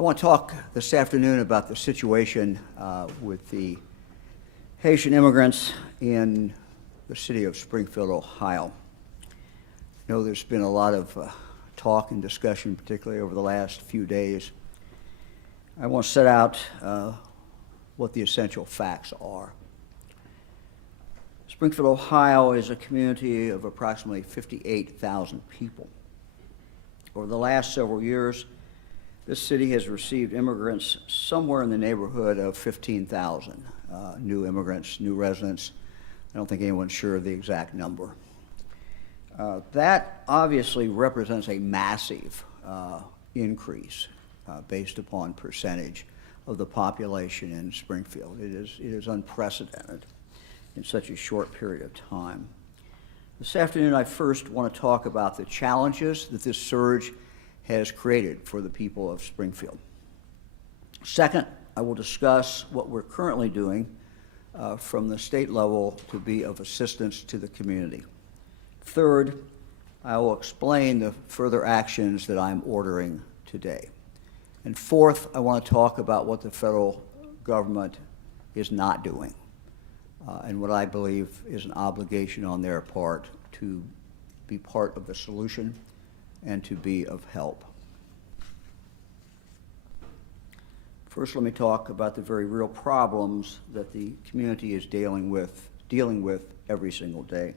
I want to talk this afternoon about the situation with the Haitian immigrants in the city of Springfield, Ohio. I know there's been a lot of talk and discussion, particularly over the last few days. I want to set out what the essential facts are. Springfield, Ohio is a community of approximately 58,000 people. Over the last several years, this city has received immigrants somewhere in the neighborhood of 15,000 new immigrants, new residents. I don't think anyone's sure of the exact number. That obviously represents a massive increase based upon percentage of the population in Springfield. It is unprecedented in such a short period of time. This afternoon, I first want to talk about the challenges that this surge has created for the people of Springfield. Second, I will discuss what we're currently doing from the state level to be of assistance to the community. Third, I will explain the further actions that I'm ordering today. And fourth, I want to talk about what the federal government is not doing and what I believe is an obligation on their part to be part of the solution and to be of help. First, let me talk about the very real problems that the community is dealing with every single day.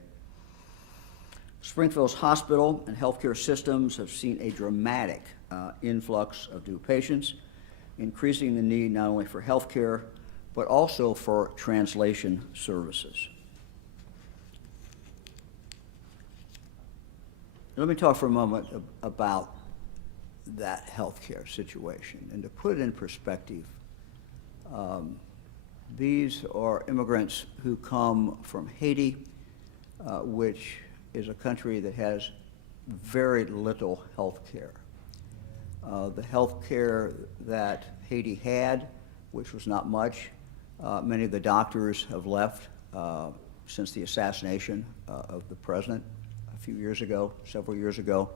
Springfield's hospital and healthcare systems have seen a dramatic influx of new patients, increasing the need not only for healthcare, but also for translation services. Let me talk for a moment about that healthcare situation. And to put it in perspective, these are immigrants who come from Haiti, which is a country that has very little health care. The health care that Haiti had, which was not much, many of the doctors have left since the assassination of the president a few years ago, several years ago.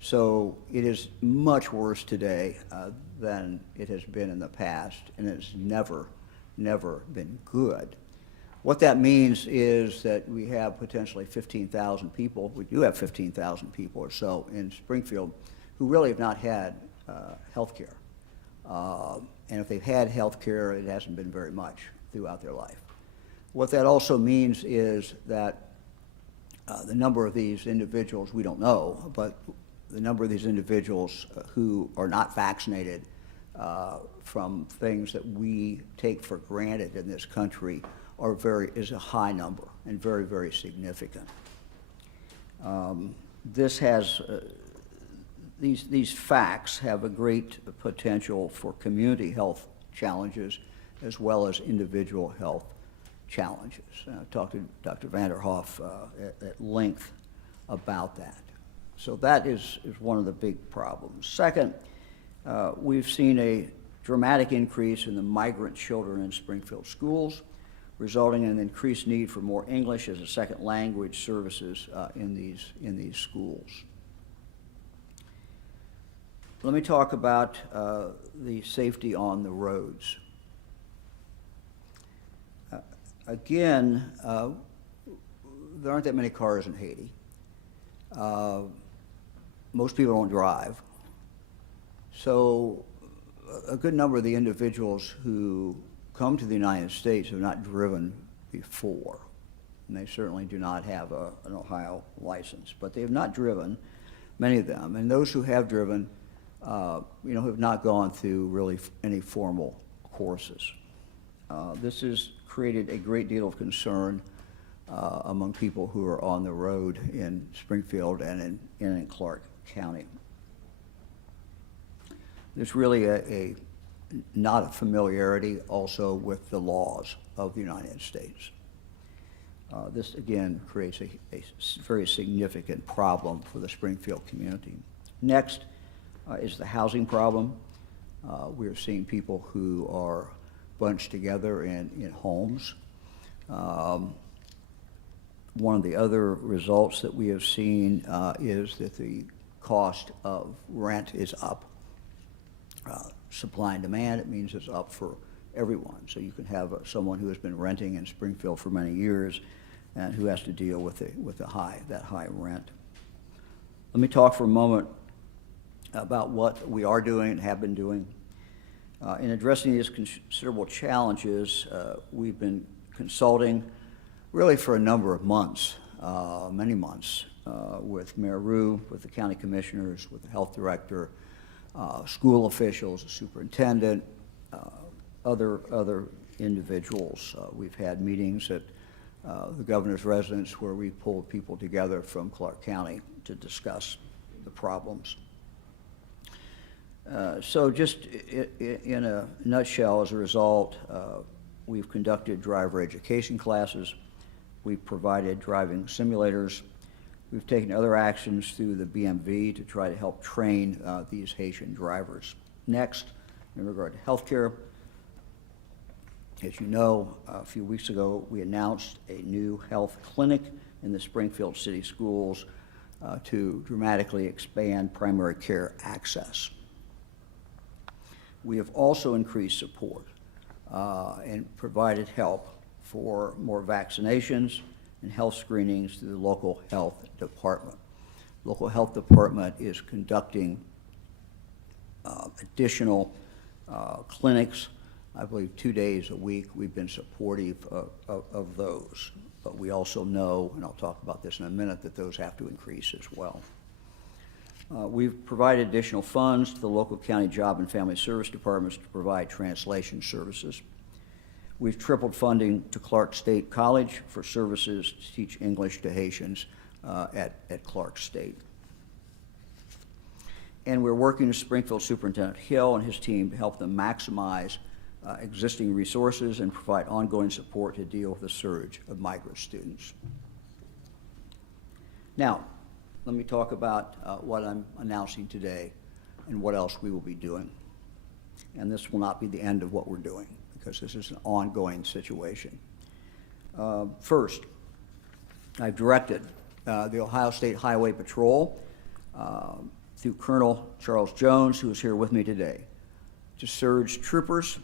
So it is much worse today than it has been in the past, and it's never been good. What that means is that we have potentially 15,000 people, we do have 15,000 people or so in Springfield who really have not had health care. And if they've had health care, it hasn't been very much throughout their life. What that also means is that the number of these individuals, we don't know, but the number of these individuals who are not vaccinated from things that we take for granted in this country is a high number and very, very significant. These facts have a great potential for community health challenges as well as individual health challenges. I talked to Dr. Vanderhoff at length about that. So that is one of the big problems. Second, we've seen a dramatic increase in the migrant children in Springfield schools, resulting in an increased need for more English as a second language services in these schools. Let me talk about the safety on the roads. Again, there aren't that many cars in Haiti. Most people don't drive. So a good number of the individuals who come to the United States have not driven before. And they certainly do not have an Ohio license, but they have not driven, many of them. And those who have driven, have not gone through really any formal courses. This has created a great deal of concern among people who are on the road in Springfield and in Clark County. There's really not a familiarity also with the laws of the United States. This again creates a very significant problem for the Springfield community. Next is the housing problem. We're seeing people who are bunched together in homes. One of the other results that we have seen is that the cost of rent is up. supply and demand. It means it's up for everyone. So you can have someone who has been renting in Springfield for many years and who has to deal with that high rent. Let me talk for a moment about what we are doing and have been doing. In addressing these considerable challenges, we've been consulting really for a number of months, many months, with Mayor Rue, with the county commissioners, with the health director, school officials, the superintendent, other individuals. We've had meetings at the governor's residence where we pulled people together from Clark County to discuss the problems. So just in a nutshell, as a result, we've conducted driver education classes. We've provided driving simulators. We've taken other actions through the BMV to try to help train these Haitian drivers. Next, in regard to healthcare, as you know, a few weeks ago, we announced a new health clinic in the Springfield City Schools to dramatically expand primary care access. We have also increased support and provided help for more vaccinations and health screenings through the local health department. Local health department is conducting additional clinics, I believe 2 days a week. We've been supportive of those, but we also know, and I'll talk about this in a minute, that those have to increase as well. We've provided additional funds to the local county job and family service departments to provide translation services. We've tripled funding to Clark State College for services to teach English to Haitians at Clark State. And we're working with Springfield Superintendent Hill and his team to help them maximize existing resources and provide ongoing support to deal with the surge of migrant students. Now, let me talk about what I'm announcing today and what else we will be doing. And this will not be the end of what we're doing, because this is an ongoing situation. First, I've directed the Ohio State Highway Patrol through Colonel Charles Jones, who is here with me today, to surge troopers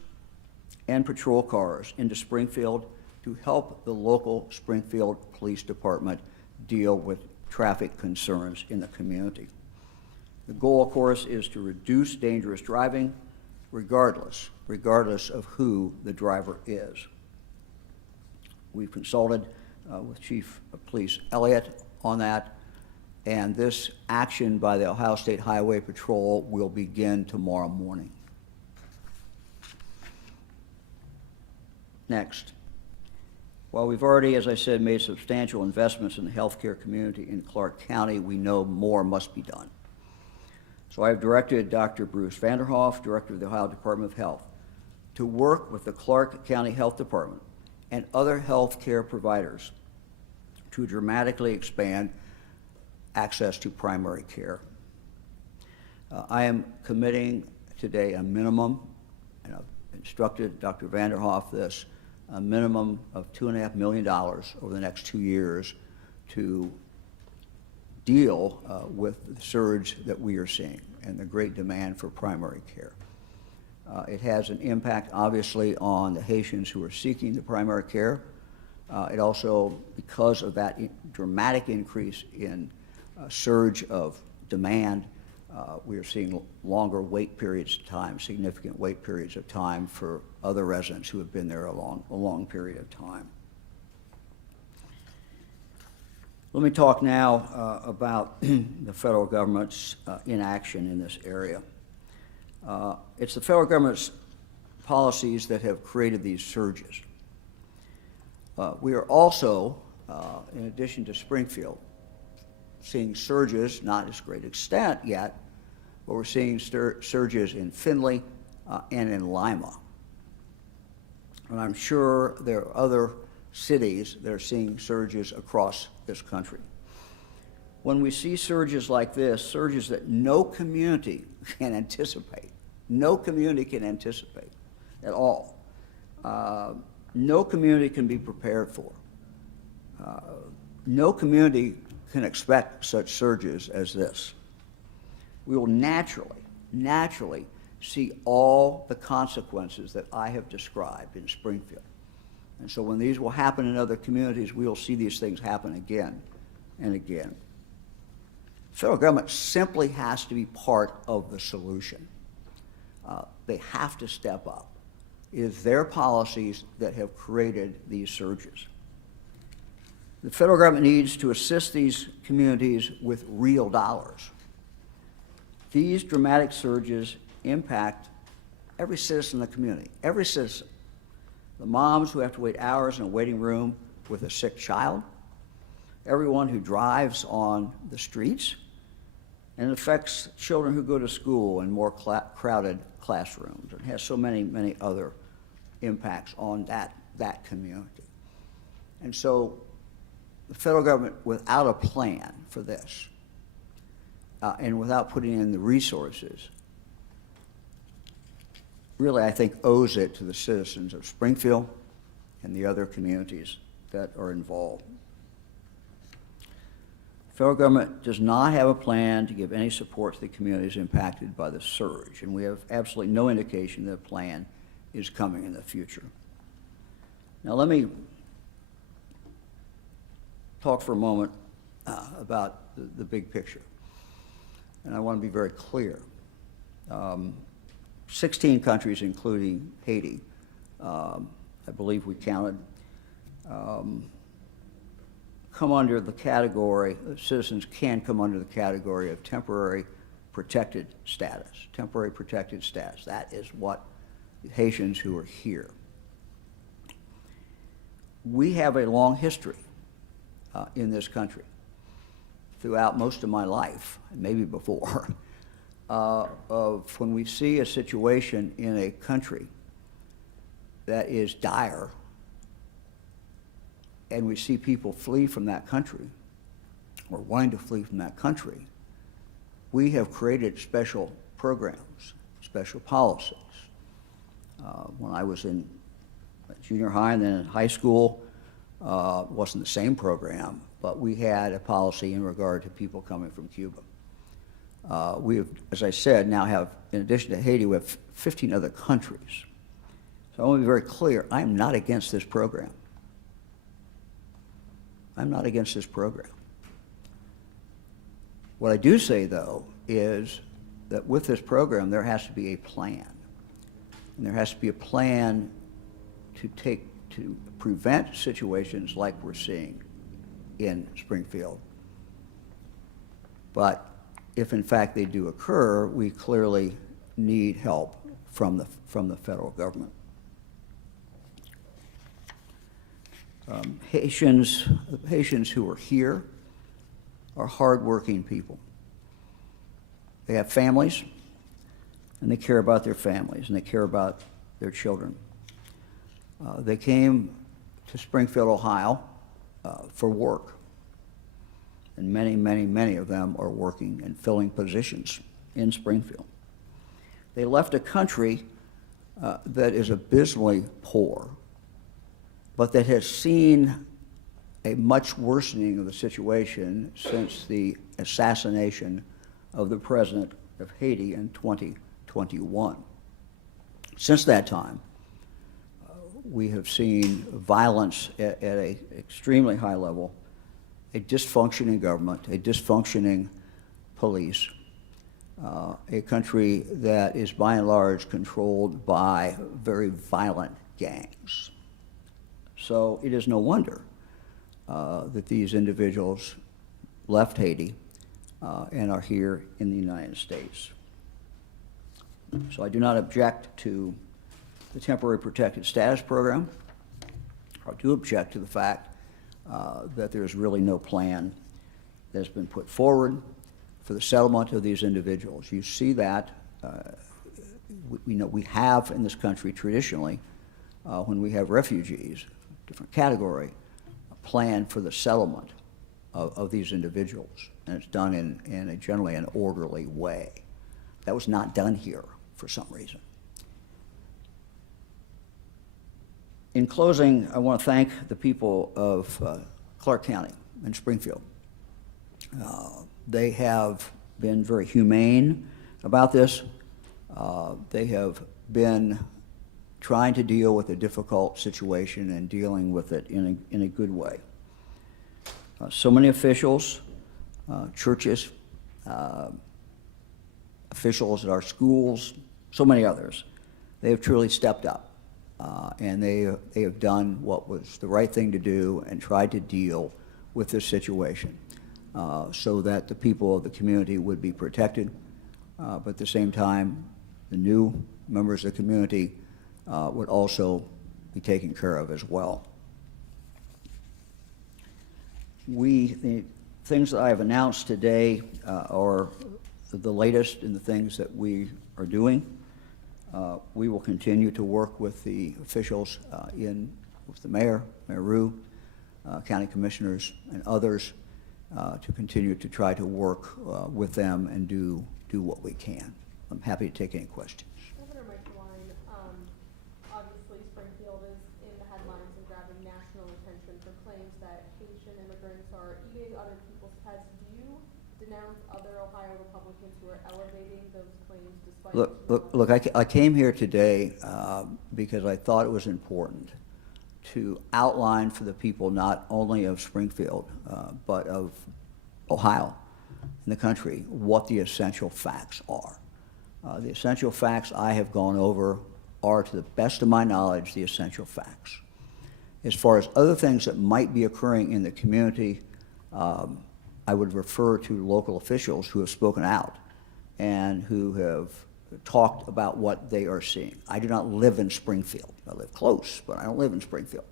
and patrol cars into Springfield to help the local Springfield Police Department deal with traffic concerns in the community. The goal, of course, is to reduce dangerous driving regardless of who the driver is. We've consulted with Chief of Police Elliott on that, and this action by the Ohio State Highway Patrol will begin tomorrow morning. Next, while we've already, as I said, made substantial investments in the healthcare community in Clark County, we know more must be done. So I've directed Dr. Bruce Vanderhoff, Director of the Ohio Department of Health, to work with the Clark County Health Department and other healthcare providers to dramatically expand access to primary care. I am committing today a minimum, and I've instructed Dr. Vanderhoff this, a minimum of $2.5 million over the next 2 years to deal with the surge that we are seeing and the great demand for primary care. It has an impact, obviously, on the Haitians who are seeking the primary care. It also, because of that dramatic increase in surge of demand, we are seeing longer wait periods of time, significant wait periods of time for other residents who have been there a long period of time. Let me talk now about the federal government's inaction in this area. It's the federal government's policies that have created these surges. We are also, in addition to Springfield, seeing surges, not as great extent yet, but we're seeing surges in Findlay and in Lima. And I'm sure there are other cities that are seeing surges across this country. When we see surges like this, surges that no community can anticipate, no community can anticipate at all, no community can be prepared for. No community can expect such surges as this. We will naturally see all the consequences that I have described in Springfield. And so when these will happen in other communities, we will see these things happen again and again. The federal government simply has to be part of the solution. They have to step up. It is their policies that have created these surges. The federal government needs to assist these communities with real dollars. These dramatic surges impact every citizen in the community, every citizen. The moms who have to wait hours in a waiting room with a sick child, everyone who drives on the streets, and it affects children who go to school in more crowded classrooms, and has so many, many other impacts on that community. And so the federal government, without a plan for this, and without putting in the resources, really, I think, owes it to the citizens of Springfield and the other communities that are involved. The federal government does not have a plan to give any support to the communities impacted by the surge, and we have absolutely no indication that a plan is coming in the future. Now, let me talk for a moment about the big picture, and I want to be very clear. 16 countries, including Haiti, I believe we counted, come under the category, citizens can come under the category of temporary protected status. Temporary protected status, that is what Haitians who are here. We have a long history in this country, throughout most of my life, and maybe before, of when we see a situation in a country that is dire, and we see people flee from that country, or wanting to flee from that country, we have created special programs, special policies. When I was in junior high and then in high school, it wasn't the same program, but we had a policy in regard to people coming from Cuba. We have, as I said, now have, in addition to Haiti, we have 15 other countries. So I want to be very clear, I am not against this program. I'm not against this program. What I do say, though, is that with this program, there has to be a plan. And there has to be a plan to prevent situations like we're seeing in Springfield. But if in fact they do occur, we clearly need help from the federal government. Haitians who are here are hardworking people. They have families, and they care about their families, and they care about their children. They came to Springfield, Ohio, for work. And many, many, many of them are working and filling positions in Springfield. They left a country that is abysmally poor, but that has seen a much worsening of the situation since the assassination of the president of Haiti in 2021. Since that time, we have seen violence at an extremely high level, a dysfunctioning government, a dysfunctioning police, a country that is by and large controlled by very violent gangs. So it is no wonder that these individuals left Haiti and are here in the United States. So I do not object to the temporary protected status program. I do object to the fact that there's really no plan that has been put forward for the settlement of these individuals. You see that, we have in this country traditionally, when we have refugees, different category, a plan for the settlement of these individuals, and it's done in a generally an orderly way. That was not done here for some reason. In closing, I want to thank the people of Clark County and Springfield. They have been very humane about this. They have been trying to deal with a difficult situation and dealing with it in a good way. So many officials, churches, officials at our schools, so many others, they have truly stepped up. And they have done what was the right thing to do and tried to deal with this situation so that the people of the community would be protected, but at the same time, the new members of the community would also be taken care of as well. The things that I have announced today are the latest in the things that we are doing. We will continue to work with the officials with the mayor, Mayor Rue, county commissioners, and others to continue to try to work with them and do what we can. I'm happy to take any questions. Governor Mike DeWine, obviously Springfield is in the headlines and grabbing national attention for claims that Haitian immigrants are eating other people's pets. Do you denounce other Ohio Republicans who are elevating those claims despite... Look, I came here today because I thought it was important to outline for the people not only of Springfield, but of Ohio and the country what the essential facts are. The essential facts I have gone over are, to the best of my knowledge, the essential facts. As far as other things that might be occurring in the community, I would refer to local officials who have spoken out and who have talked about what they are seeing. I do not live in Springfield. I live close, but I don't live in Springfield.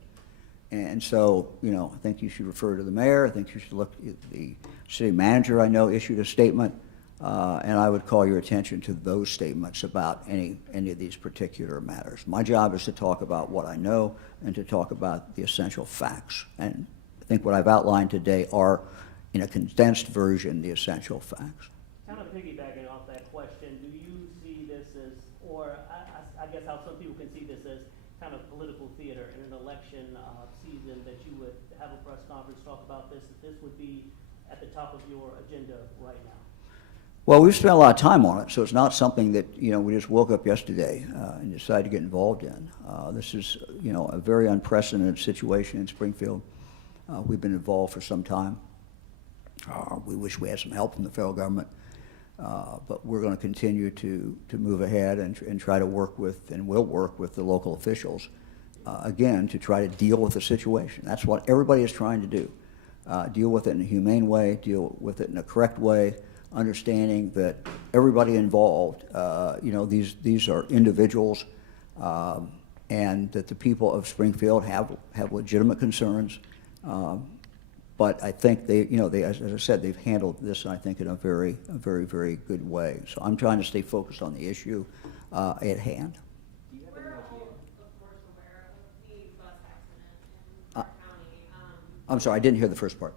And so, I think you should refer to the mayor. I think you should look at the city manager, I know, issued a statement, and I would call your attention to those statements about any of these particular matters. My job is to talk about what I know and to talk about the essential facts. And I think what I've outlined today are, in a condensed version, the essential facts. Kind of piggybacking off that question, do you see this as, or I guess how some people can see this as kind of political theater in an election season, that you would have a press conference, talk about this, that this would be at the top of your agenda right now? Well, we've spent a lot of time on it, so it's not something that, we just woke up yesterday and decided to get involved in. This is, a very unprecedented situation in Springfield. We've been involved for some time. We wish we had some help from the federal government, but we're going to continue to move ahead and try to work with, and will work with, the local officials, again, to try to deal with the situation. That's what everybody is trying to do. Deal with it in a humane way, deal with it in a correct way, understanding that everybody involved, these are individuals, and that the people of Springfield have legitimate concerns. But I think they, as I said, they've handled this, I think, in a very, very good way. So I'm trying to stay focused on the issue at hand. We're all, of course, aware of the bus accident in Clark County. I'm sorry, I didn't hear the first part.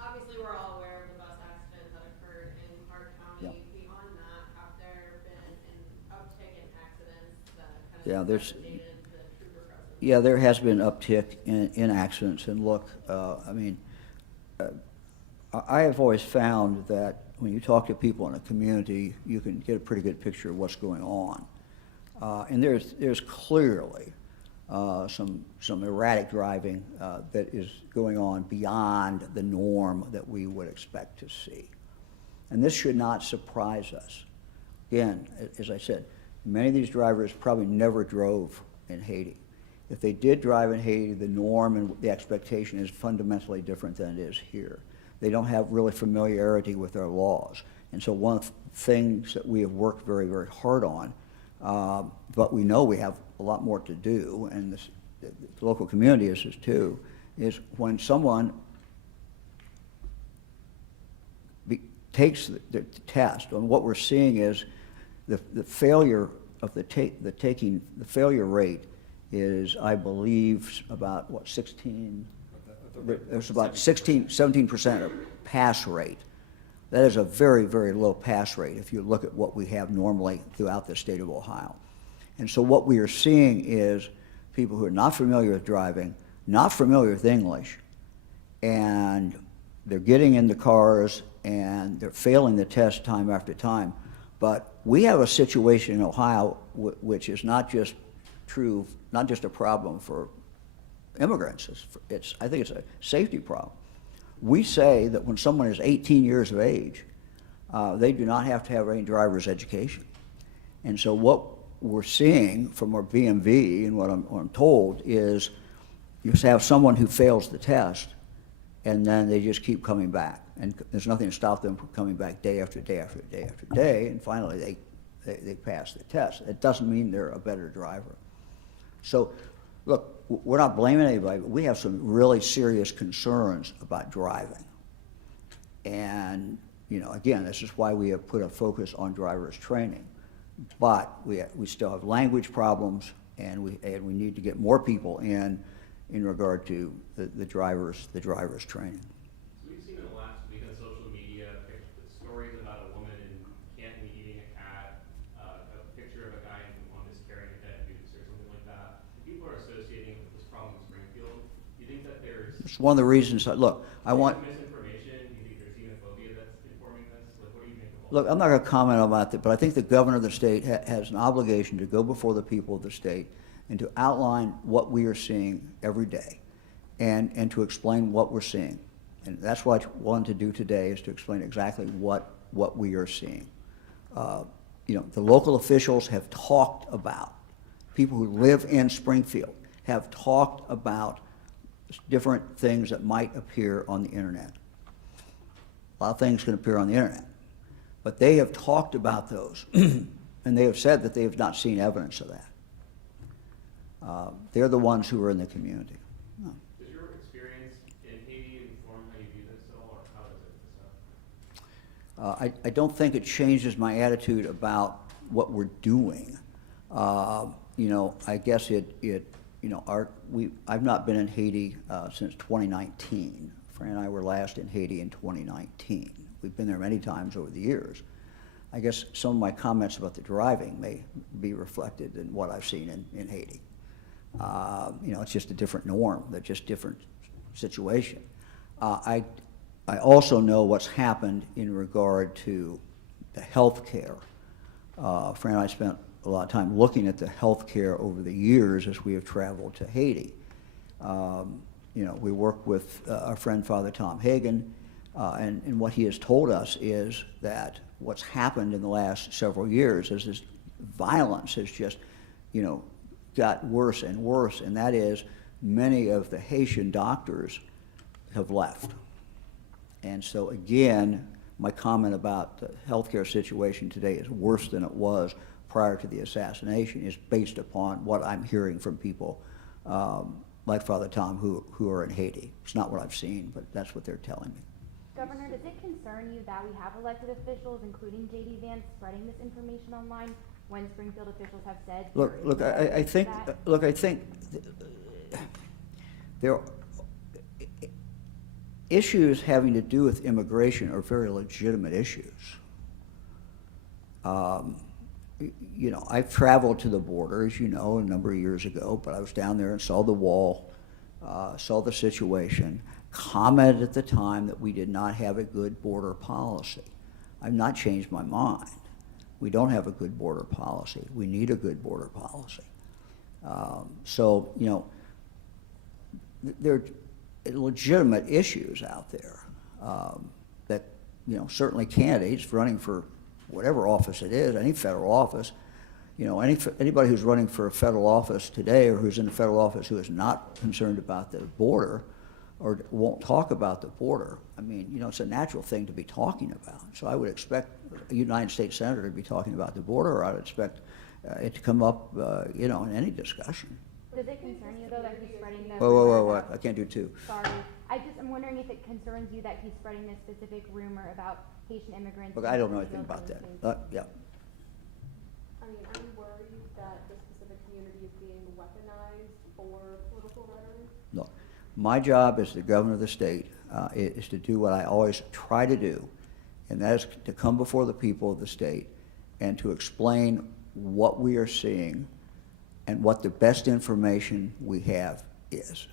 Obviously, we're all aware of the bus accident that occurred in Clark County. Yeah. Beyond that, have there been an uptick in accidents that kind of Yeah, validated the trooper presence? Yeah, there has been an uptick in accidents. And look, I have always found that when you talk to people in a community, you can get a pretty good picture of what's going on. And there's clearly some erratic driving that is going on beyond the norm that we would expect to see. And this should not surprise us. Again, as I said, many of these drivers probably never drove in Haiti. If they did drive in Haiti, the norm and the expectation is fundamentally different than it is here. They don't have really familiarity with our laws. And so one of the things that we have worked very, very hard on, but we know we have a lot more to do, and the local community is too, is when someone takes the test, and what we're seeing is the failure of the failure rate is, I believe, about what, 16? There's about 17% pass rate. That is a very, very low pass rate if you look at what we have normally throughout the state of Ohio. And so what we are seeing is people who are not familiar with driving, not familiar with English, and they're getting in the cars and they're failing the test time after time. But we have a situation in Ohio which is not just a problem for immigrants. I think it's a safety problem. We say that when someone is 18 years of age, they do not have to have any driver's education. And so what we're seeing from our BMV and what I'm told is you have someone who fails the test, and then they just keep coming back. And there's nothing to stop them from coming back day after day after day after day, and finally they pass the test. It doesn't mean they're a better driver. So, look, we're not blaming anybody, but we have some really serious concerns about driving. And, you know, again, this is why we have put a focus on driver's training. But we still have language problems, and we need to get more people in regard to the driver's training. So we've seen in the last week on social media stories about a woman in Canton eating a cat, a picture of a guy on this carrying a dead goose or something like that. People are associating with this problem in Springfield. Do you think that there's It's one of the reasons look, I want. misinformation? Do you think there's xenophobia that's informing this? Like, what do you make of all Look, I'm not going to comment about that, but I think the governor of the state has an obligation to go before the people of the state and to outline what we are seeing every day and to explain what we're seeing. And that's what I wanted to do today, is to explain exactly what we are seeing. You know, the local officials have talked about, people who live in Springfield have talked about different things that might appear on the internet. A lot of things can appear on the internet. But they have talked about those, and they have said that they have not seen evidence of that. They're the ones who are in the community. No. Does your experience in Haiti inform how you view this at all, or how does it? I don't think it changes my attitude about what we're doing. You know, I guess I've not been in Haiti since 2019. Fran and I were last in Haiti in 2019. We've been there many times over the years. I guess some of my comments about the driving may be reflected in what I've seen in Haiti. You know, it's just a different norm, they're just different situation. I also know what's happened in regard to the health care. Fran and I spent a lot of time looking at the health care over the years as we have traveled to Haiti. You know, we work with our friend Father Tom Hagen, and what he has told us is that what's happened in the last several years is this violence has just, you know, got worse and worse, and that is many of the Haitian doctors have left. And so again, my comment about the healthcare situation today is worse than it was prior to the assassination is based upon what I'm hearing from people like Father Tom who are in Haiti. It's not what I've seen, but that's what they're telling me. Governor, does it concern you that we have elected officials, including J.D. Vance, spreading this information online when Springfield officials have said? Look, I think there are issues having to do with immigration are very legitimate issues. You know, I've traveled to the border, as you know, a number of years ago, but I was down there and saw the wall, saw the situation, commented at the time that we did not have a good border policy. I've not changed my mind. We don't have a good border policy. We need a good border policy. So, you know, there are legitimate issues out there that, you know, certainly candidates running for whatever office it is, any federal office, you know, anybody who's running for a federal office today or who's in a federal office who is not concerned about the border or won't talk about the border, I mean, you know, it's a natural thing to be talking about. So I would expect a United States Senator to be talking about the border, or I would expect it to come up, you know, in any discussion. Does it concern you, though, that he's spreading the Whoa, I can't do two. Sorry. I'm wondering if it concerns you that he's spreading this specific rumor about Haitian immigrants. Look, I don't know anything about that. Yeah. I mean, I'm worried that the specific community is being weaponized for political rhetoric. Look, my job as the governor of the state is to do what I always try to do, and that is to come before the people of the state and to explain what we are seeing and what the best information we have is.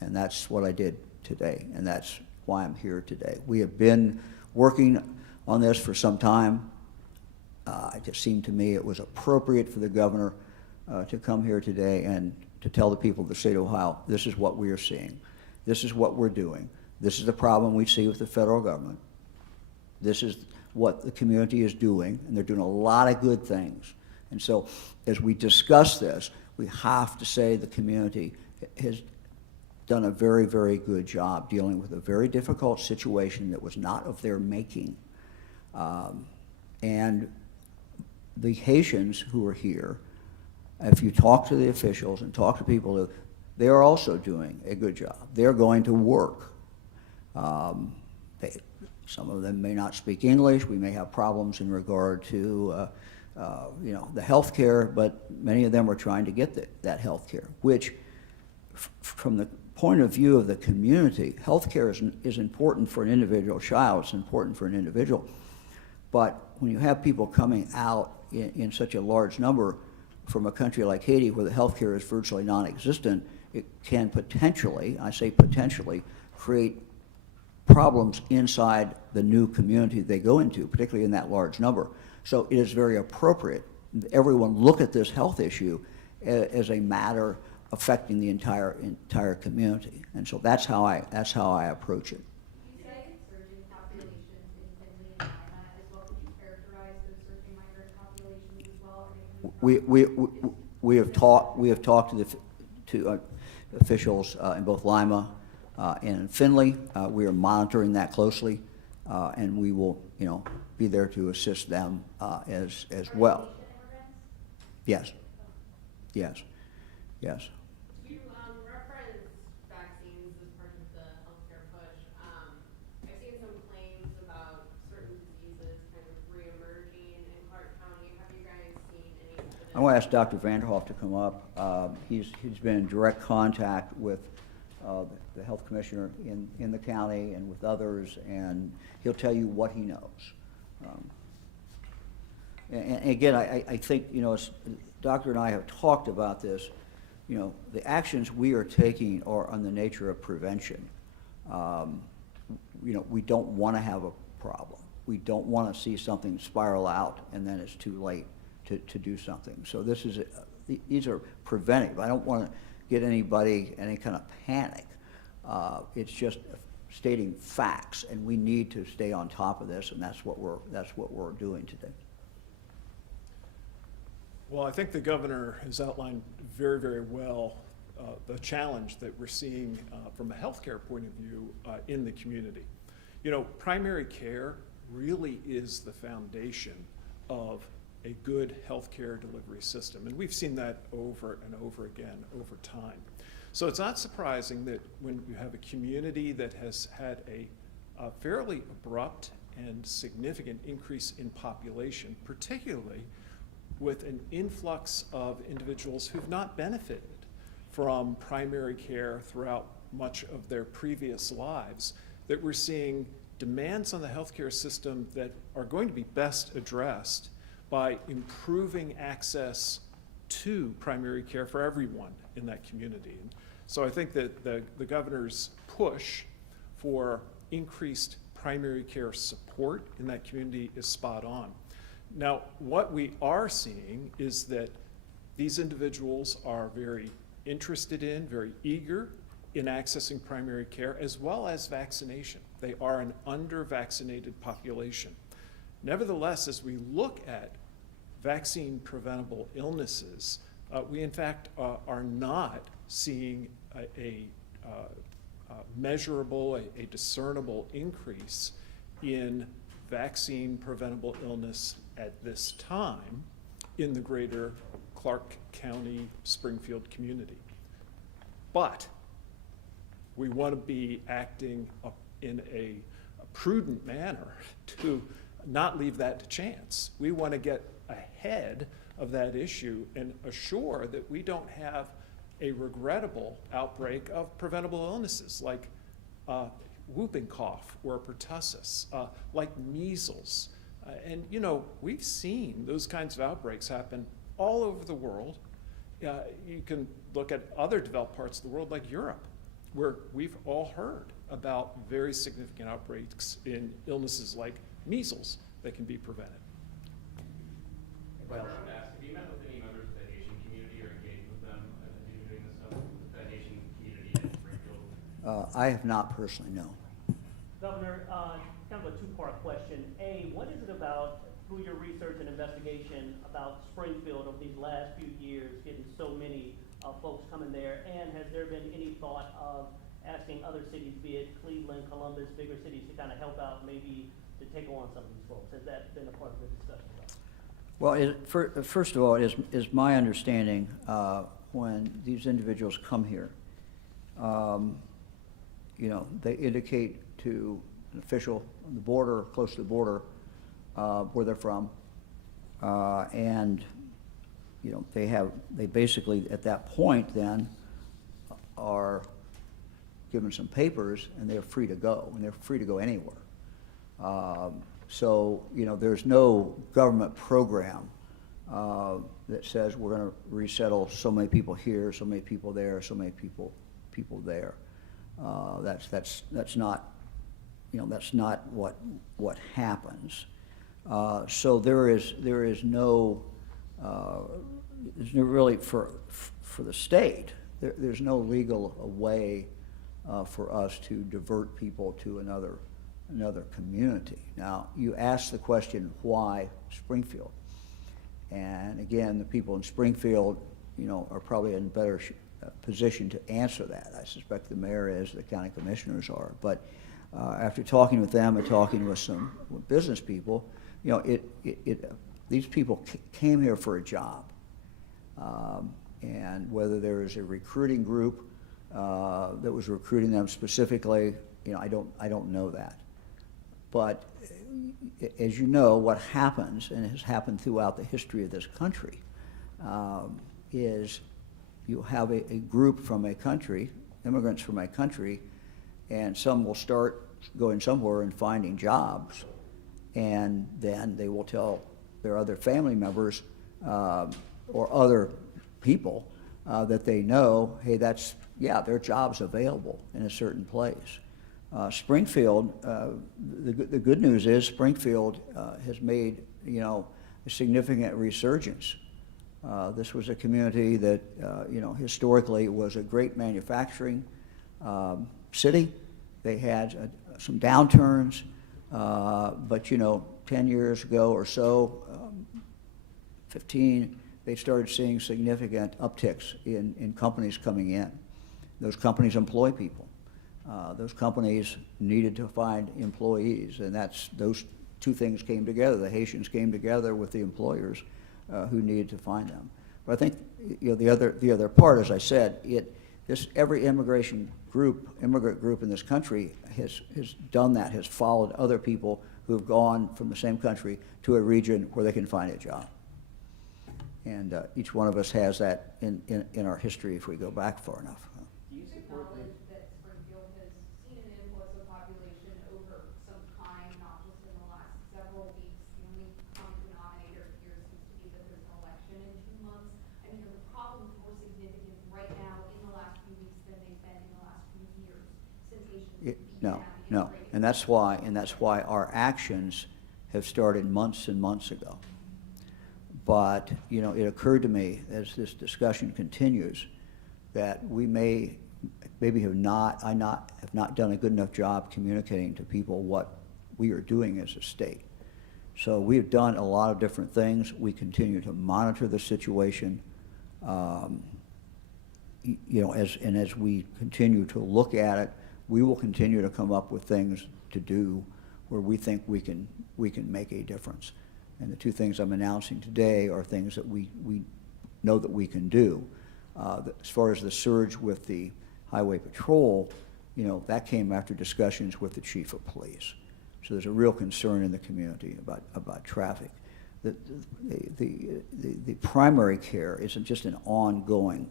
And that's what I did today, and that's why I'm here today. We have been working on this for some time. it just seemed to me it was appropriate for the governor to come here today and to tell the people of the state of Ohio, this is what we are seeing. This is what we're doing. This is the problem we see with the federal government. This is what the community is doing, and they're doing a lot of good things. And so as we discuss this, we have to say the community has done a very, very good job dealing with a very difficult situation that was not of their making. And the Haitians who are here, if you talk to the officials and talk to people, they are also doing a good job. They're going to work. Some of them may not speak English. We may have problems in regard to the health care, but many of them are trying to get that health care, which from the point of view of the community, health care is important for an individual child. It's important for an individual. But when you have people coming out in such a large number from a country like Haiti where the health care is virtually non-existent, it can potentially, I say potentially, create problems inside the new community they go into, particularly in that large number. So it is very appropriate everyone look at this health issue as a matter affecting the entire community. And so that's how I approach it. You cited surging populations in Finley and Lima as well. Could you characterize those surging migrant populations as well? We have talked to officials in both Lima and in Finley. We are monitoring that closely, and we will, be there to assist them as well. Yes. Yes. Yes. You referenced vaccines as part of the healthcare push. I've seen some claims about certain diseases kind of reemerging in Clark County. Have you guys seen any evidence? I want to ask Dr. Vanderhoff to come up. He's been in direct contact with the health commissioner in the county and with others, and he'll tell you what he knows. And again, I think, as Doctor and I have talked about this, the actions we are taking are on the nature of prevention. We don't want to have a problem. We don't want to see something spiral out and then it's too late to do something. So these are preventive. I don't want to get anybody any kind of panic. It's just stating facts, and we need to stay on top of this, and that's what we're doing today. Well, I think the governor has outlined very, very well the challenge that we're seeing from a healthcare point of view in the community. Primary care really is the foundation of a good healthcare delivery system, and we've seen that over and over again over time. So it's not surprising that when you have a community that has had a fairly abrupt and significant increase in population, particularly with an influx of individuals who've not benefited from primary care throughout much of their previous lives, that we're seeing demands on the healthcare system that are going to be best addressed by improving access to primary care for everyone in that community. And so I think that the governor's push for increased primary care support in that community is spot on. Now, what we are seeing is that these individuals are very interested in, very eager in accessing primary care as well as vaccination. They are an under-vaccinated population. Nevertheless, as we look at vaccine-preventable illnesses, we in fact are not seeing a measurable, a discernible increase in vaccine-preventable illness at this time in the greater Clark County, Springfield community. But we want to be acting in a prudent manner to not leave that to chance. We want to get ahead of that issue and assure that we don't have a regrettable outbreak of preventable illnesses like whooping cough or pertussis, like measles. And we've seen those kinds of outbreaks happen all over the world. You can look at other developed parts of the world like Europe, where we've all heard about very significant outbreaks in illnesses like measles that can be prevented. Well, I wanted to ask, have you met with any members of the Haitian community or engaged with them as you're doing this stuff, with the Haitian community in Springfield? I have not personally, no. Governor, kind of a two-part question. A, what is it about, through your research and investigation, about Springfield over these last few years, getting so many folks coming there? And has there been any thought of asking other cities, be it Cleveland, Columbus, bigger cities, to kind of help out, maybe to take on some of these folks? Has that been a part of the discussion? Well, first of all, it is my understanding when these individuals come here, you know, they indicate to an official on the border, close to the border, where they're from, and you know, they basically at that point then are given some papers and they're free to go, and they're free to go anywhere. So, you know, there's no government program that says we're going to resettle so many people here, so many people there, so many people there. That's not, you know, that's not what happens. So there's no really for the state. There's no legal way for us to divert people to another community. Now, you ask the question, why Springfield? And again, the people in Springfield, you know, are probably in a better position to answer that. I suspect the mayor is, the county commissioners are. But after talking with them and talking with some business people, you know, these people came here for a job. And whether there is a recruiting group that was recruiting them specifically, you know, I don't know that. But as you know, what happens, and has happened throughout the history of this country, is you have a group from a country, immigrants from a country, and some will start going somewhere and finding jobs, and then they will tell their other family members or other people that they know, hey, there are jobs available in a certain place. Springfield, the good news is Springfield has made, you know, a significant resurgence. This was a community that, you know, historically was a great manufacturing city. They had some downturns, but, you know, 10 years ago or so, 15, they started seeing significant upticks in companies coming in. Those companies employ people. Those companies needed to find employees, and those two things came together. The Haitians came together with the employers who needed to find them. But I think, you know, the other part, as I said, every immigrant group in this country has done that, has followed other people who have gone from the same country to a region where they can find a job. And each one of us has that in our history if we go back far enough. Do you acknowledge that Springfield has seen an influx of population over some time, not just in the last several weeks? The only common denominator here seems to be that there's an election in 2 months. I mean, are the problems more significant right now in the last few weeks than they've been in the last few years since Haitians began No, and that's why our actions have started months and months ago. But, you know, it occurred to me as this discussion continues that we maybe have not done a good enough job communicating to people what we are doing as a state. So we have done a lot of different things. We continue to monitor the situation. You know, as we continue to look at it, we will continue to come up with things to do where we think we can make a difference. And the two things I'm announcing today are things that we know that we can do. As far as the surge with the highway patrol, you know, that came after discussions with the chief of police. So there's a real concern in the community about traffic. The primary care isn't just an ongoing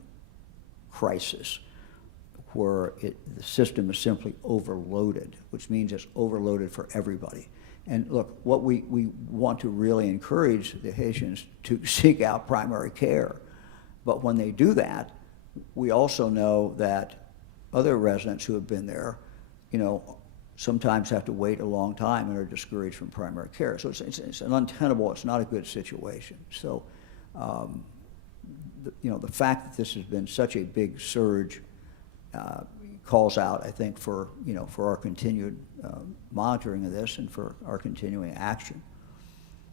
crisis where the system is simply overloaded, which means it's overloaded for everybody. And look, what we want to really encourage the Haitians to seek out primary care. But when they do that, we also know that other residents who have been there, you know, sometimes have to wait a long time and are discouraged from primary care. So it's an untenable, it's not a good situation. So, the fact that this has been such a big surge calls out, I think, for our continued monitoring of this and for our continuing action.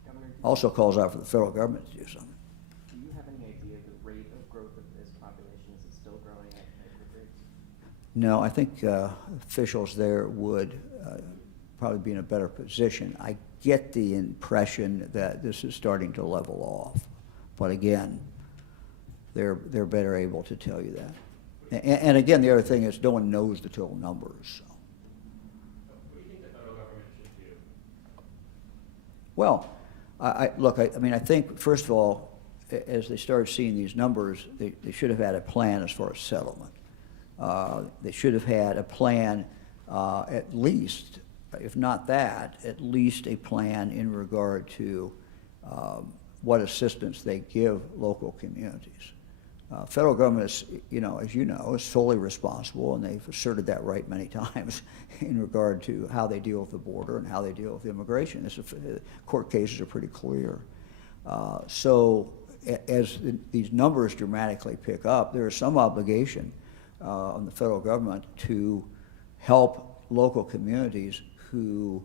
Governor, Also calls out for the federal government to do something. do you have any idea of the rate of growth of this population? Is it still growing at good rates? No, I think officials there would probably be in a better position. I get the impression that this is starting to level off, but again, they're better able to tell you that. And again, the other thing is no one knows the total numbers. So. What do you think the federal government should do? Well, I think, first of all, as they started seeing these numbers, they should have had a plan as far as settlement. They should have had a plan, at least, if not that, at least a plan in regard to what assistance they give local communities. Federal government is, as you know, is solely responsible, and they've asserted that right many times in regard to how they deal with the border and how they deal with immigration. Court cases are pretty clear. So as these numbers dramatically pick up, there is some obligation on the federal government to help local communities who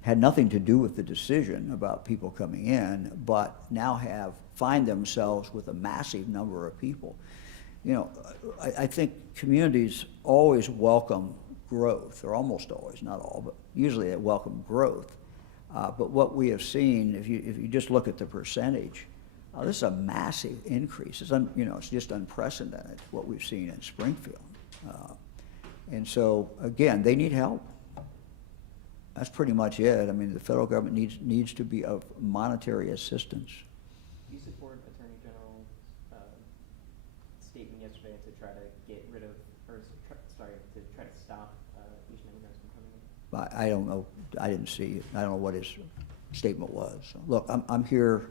had nothing to do with the decision about people coming in, but now find themselves with a massive number of people. I think communities always welcome growth, or almost always, not all, but usually they welcome growth. But what we have seen, if you just look at the percentage, this is a massive increase. It's just unprecedented what we've seen in Springfield. And so, again, they need help. That's pretty much it. I mean, the federal government needs to be of monetary assistance. Do you support Attorney General's statement yesterday to try to get rid of, to try to stop Haitian immigrants from coming in? I don't know. I didn't see it. I don't know what his statement was. So, look, I'm here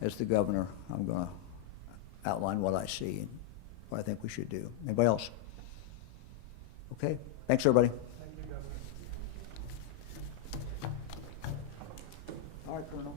as the governor. I'm going to outline what I see and what I think we should do. Anybody else? Okay. Thanks, everybody. Thank you, Governor. All right, Colonel.